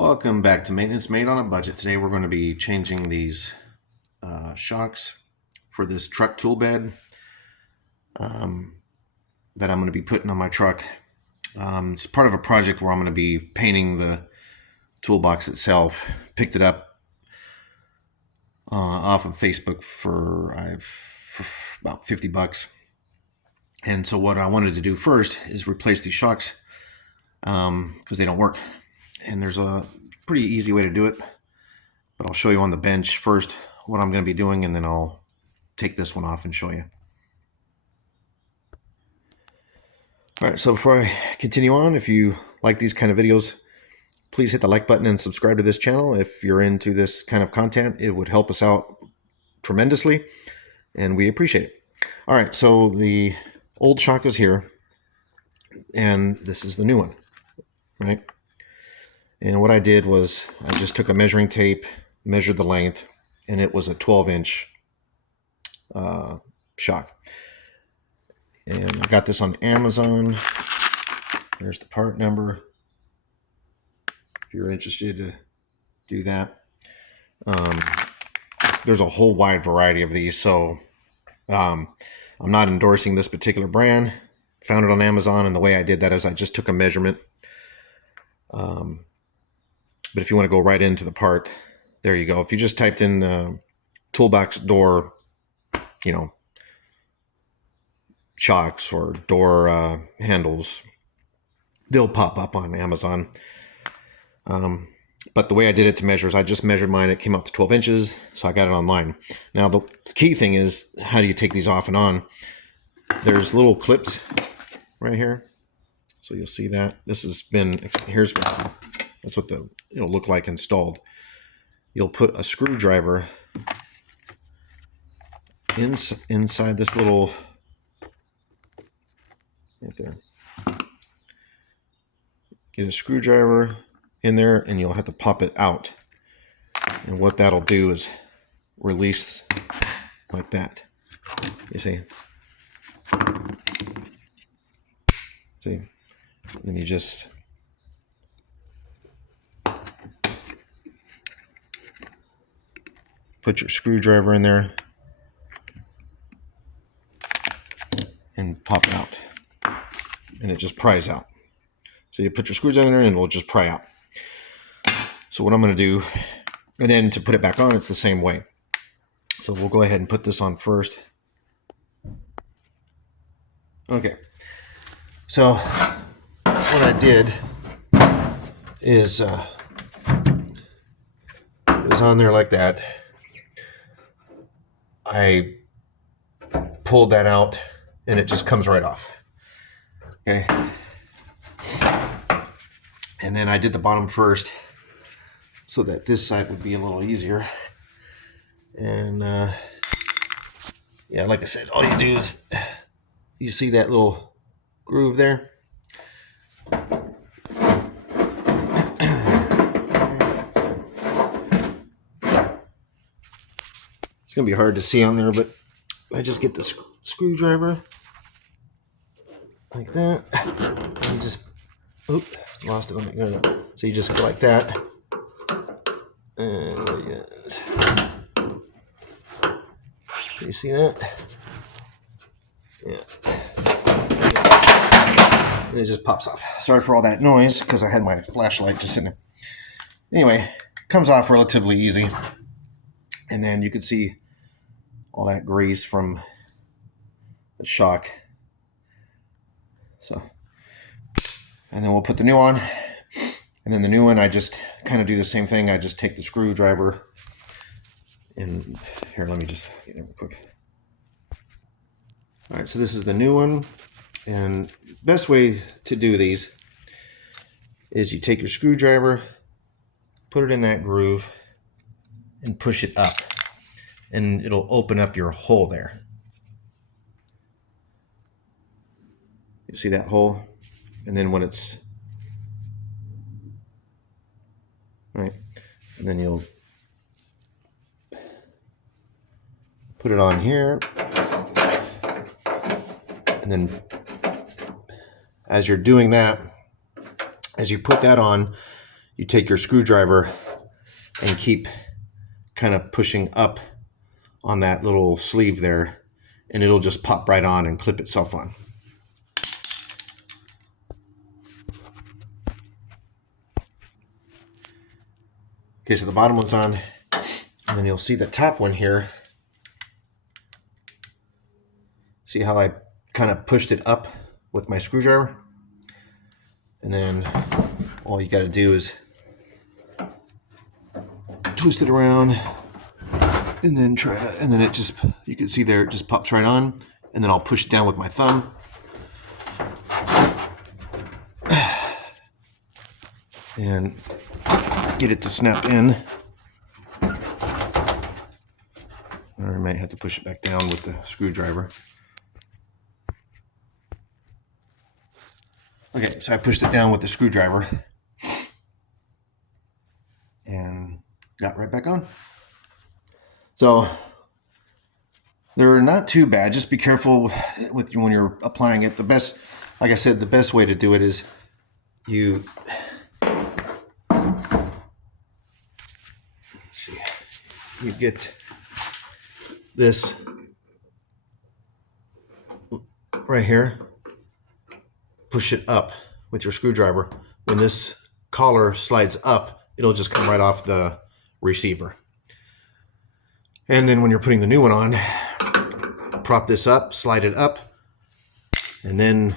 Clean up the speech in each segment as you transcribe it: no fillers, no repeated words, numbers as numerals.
Welcome back to Maintenance Made on a Budget. Today we're going to be changing these shocks for this truck tool bed that I'm going to be putting on my truck. It's part of a project where I'm going to be painting the toolbox itself. Picked it up off of Facebook for about $50. And so what I wanted to do first is replace these shocks because they don't work. And there's a pretty easy way to do it, but I'll show you on the bench first what I'm going to be doing, and then I'll take this one off and show you. All right, so before I continue on, if you like these kind of videos, please hit the like button and subscribe to this channel. If you're into this kind of content, it would help us out tremendously, and we appreciate it. All right, so the old shock is here, and this is the new one, right? And what I did was I just took a measuring tape, measured the length, and it was a 12-inch shock. And I got this on Amazon. There's the part number if you're interested to do that. There's a whole wide variety of these, so I'm not endorsing this particular brand. Found it on Amazon, and the way I did that is I just took a measurement. But if you want to go right into the part, there you go. If you just typed in toolbox door, shocks or door handles, they'll pop up on Amazon. But the way I did it to measure is I just measured mine. It came out to 12 inches, so I got it online. Now, the key thing is, how do you take these off and on? There's little clips right here. So you'll see that. This has been, that's what it'll look like installed. You'll put a screwdriver inside this little, right there. Get a screwdriver in there, and you'll have to pop it out. And what that'll do is release like that. You see? See? Then you just put your screwdriver in there and pop it out, and it just pries out. So you put your screws in there and it'll just pry out. So what I'm going to do, and then to put it back on, it's the same way. So we'll go ahead and put this on first. Okay. So what I did is it was on there like that. I pulled that out and it just comes right off. Okay. And then I did the bottom first so that this side would be a little easier. And yeah, like I said, all you do is, you see that little groove there? It's going to be hard to see on there, but I just get the screwdriver like that. And just, oops, lost it on the, so you just go like that. And there it is. Do you see that? Yeah. And it just pops off. Sorry for all that noise, because I had my flashlight just sitting there. Anyway, comes off relatively easy. And then you can see all that grease from the shock. So, and then we'll put the new on. And then the new one, I just kind of do the same thing. I just take the screwdriver and here, let me just get it real quick. All right, so this is the new one. And best way to do these is you take your screwdriver, put it in that groove, and push it up. And it'll open up your hole there. You see that hole? And then when it's, right, and then you'll put it on here. And then as you're doing that, as you put that on, you take your screwdriver and keep kind of pushing up on that little sleeve there, and it'll just pop right on and clip itself on. Okay, so the bottom one's on, and then you'll see the top one here. See how I kind of pushed it up with my screwdriver? And then all you got to do is twist it around, and then and then it just, you can see there, it just pops right on. And then I'll push it down with my thumb. And get it to snap in. Or I might have to push it back down with the screwdriver. Okay, so I pushed it down with the screwdriver and got right back on. So they're not too bad. Just be careful with when you're applying it. The best, like I said, the best way to do it is you, let's see, you get this right here, push it up with your screwdriver. When this collar slides up, it'll just come right off the receiver. And then when you're putting the new one on, prop this up, slide it up, and then,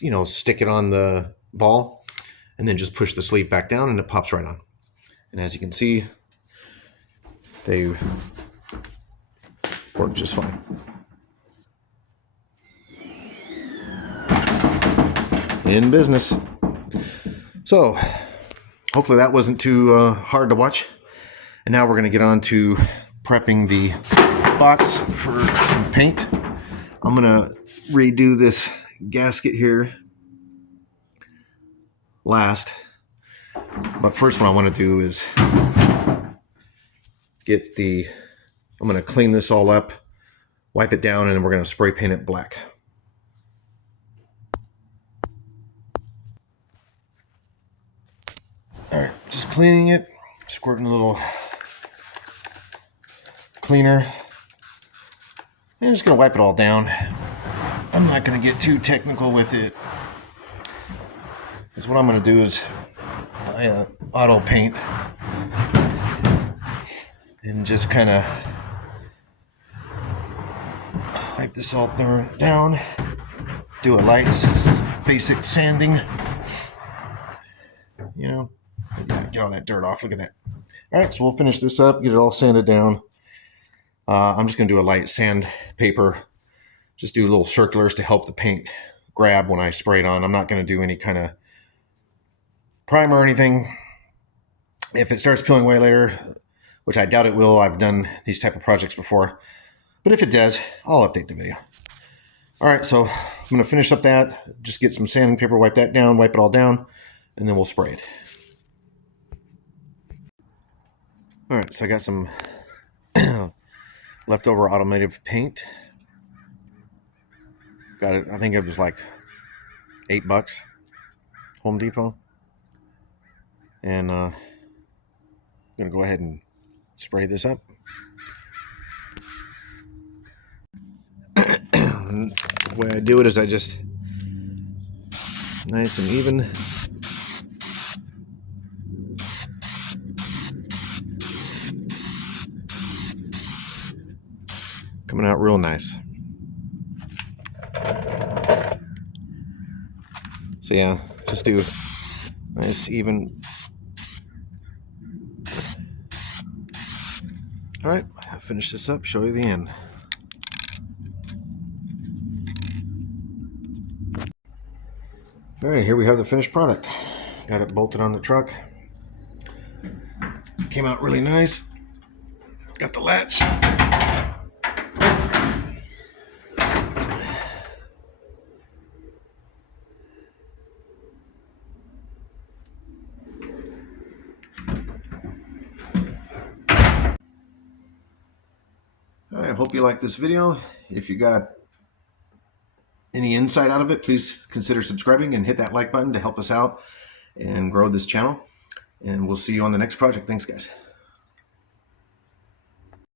you know, stick it on the ball, and then just push the sleeve back down, and it pops right on. And as you can see, they work just fine. In business. So hopefully that wasn't too hard to watch. And now we're going to get on to prepping the box for some paint. I'm going to redo this gasket here last. But first what I want to do is I'm going to clean this all up, wipe it down, and then we're going to spray paint it black. All right, just cleaning it, squirting a little cleaner. And I'm just going to wipe it all down. I'm not going to get too technical with it, because what I'm going to do is buy auto paint and just kind of wipe this all down, do a light basic sanding, you know, get all that dirt off. Look at that. All right, so we'll finish this up, get it all sanded down. I'm just going to do a light sandpaper, just do little circulars to help the paint grab when I spray it on. I'm not going to do any kind of primer or anything. If it starts peeling away later, which I doubt it will, I've done these type of projects before, but if it does, I'll update the video. All right, so I'm going to finish up that, just get some sanding paper, wipe that down, wipe it all down, and then we'll spray it. All right, so I got some leftover automotive paint. Got it, I think it was like $8, Home Depot. And I'm going to go ahead and spray this up. And the way I do it is I just, nice and even. Coming out real nice. So yeah, just do nice even. All right, I'll finish this up, show you the end. All right, here we have the finished product. Got it bolted on the truck. Came out really nice. Got the latch. I hope you like this video. If you got any insight out of it, please consider subscribing and hit that like button to help us out. and grow this channel. And we'll see you on the next project. Thanks, guys.